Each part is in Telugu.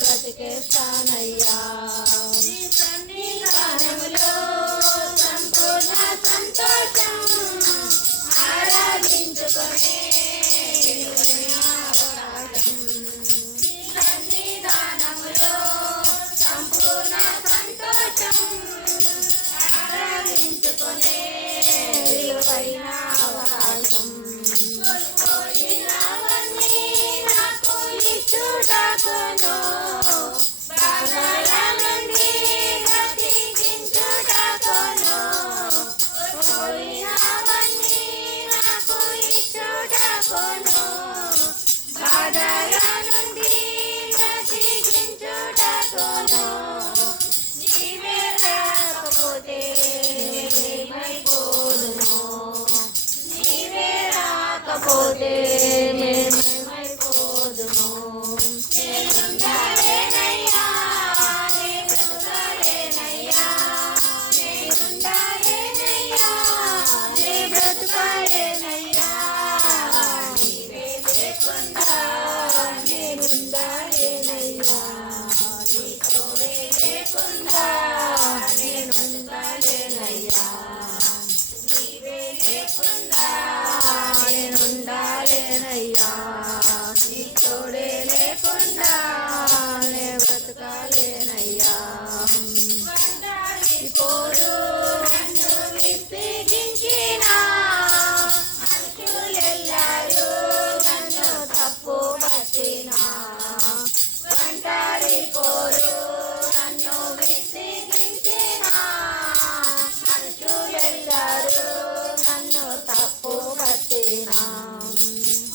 బ్రతికేస్తానయ్యా. నీ సన్నిధానములో సంపూర్ణ సంతోషం ఆరాధించుకొనే విలువైన అవకాశం. నీ సన్నిధానములో సంపూర్ణ సంతోషం ఆరాధించుకొనే విలువైన అవకాశం. కోరినవన్నీ నాకు ఇచ్చుటకును బాధల నుండి బ్రతికించుటకును. కోరినవన్నీ నాకు ఇచ్చుటకును బాధల నుండి బ్రతికించుటకును. నీవే రాకపోతే మేమైపోదును, నీవే రాకపోతే మేమైపోదును. నేనుండాలేనయ్యా, నీ బ్రతుకలేనయ్యా, నేనుండాలేనయ్యా, నీ బ్రతుకలేనయ్యా. నీవే లేకుండా నేనుండాలేనయ్యా, నీ తోడే లేకుండా నేనుండాలేనయ్యా. నీవే లేకుండా నేనుండాలేనయ్యా, నీ తోడే లేకుండా నే బ్రతకాలేనయ్యా. ఇప్పుడు నన్ను విసిగించిన మనుషులెల్లరూ నన్ను తప్పు పట్టిన ఒంటరి పోరు నన్ను విసిగించిన మనుషులెల్లరూ నన్ను తప్పు పట్టిన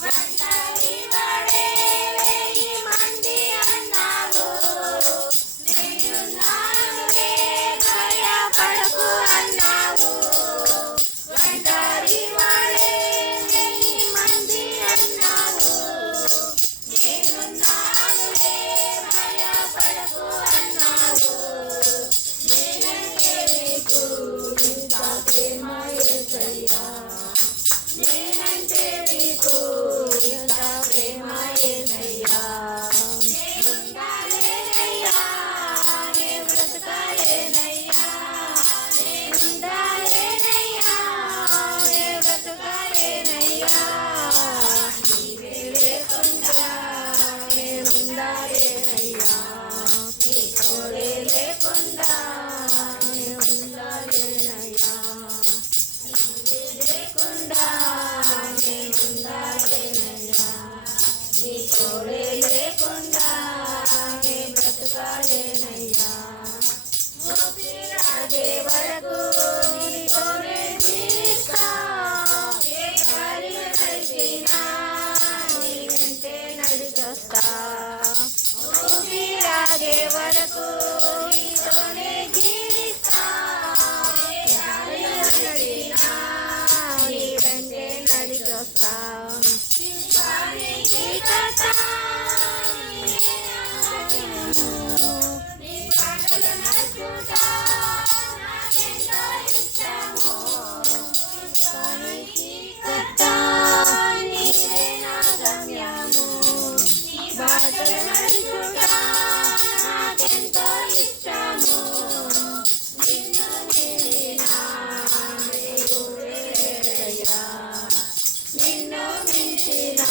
ఒంటరి వాడే వెయ్యి మంది అన్నావు, నేనున్నానులే భయపడకు అన్నావు. ఒంటరి వాడే వెయ్యి మంది అన్నావు, నేనున్నానులే భయపడకు అన్నావు. నేనంటే నీకు ఇంత ప్రేమ యేసయ్యా, నేనంటే నీకు ఇంత ప్రేమ యేసయ్యా. నేనుండాలేనయ్యా, నే బ్రతకాలేనయ్యా, నేనుండాలేనయ్యా, నే బ్రతకాలేనయ్యా. నీవే లేకుండా నేనుండాలేనయ్యా, నీ తోడే లేకుండా నేనుండాలేనయ్యా. నీవే లేకుండా నేనుండాలేనయ్యా, నీ తోడే లేకుండా నే బ్రతకాలేనయ్యా. ఊపిరాగే వరకు నీతోనే జీవిస్తా, ఏ దారిలో నడిచినా నీ వెంటే నడిచొస్తా. ఊపిరాగే వరకు నీతోనే జీవిస్తా, ఏ దారిలో నడిచినా నీ వెంటే నడిచొస్తా. నీ పాటలు నడుచుట నాకెంతో ఇష్టము. నీవే నా గమ్యము, నీ పాటలు నడుచుట నాకెంతో ఇష్టము. నిన్ను నిలిన దేవుడే లేడయ్యా, నిన్ను మించిన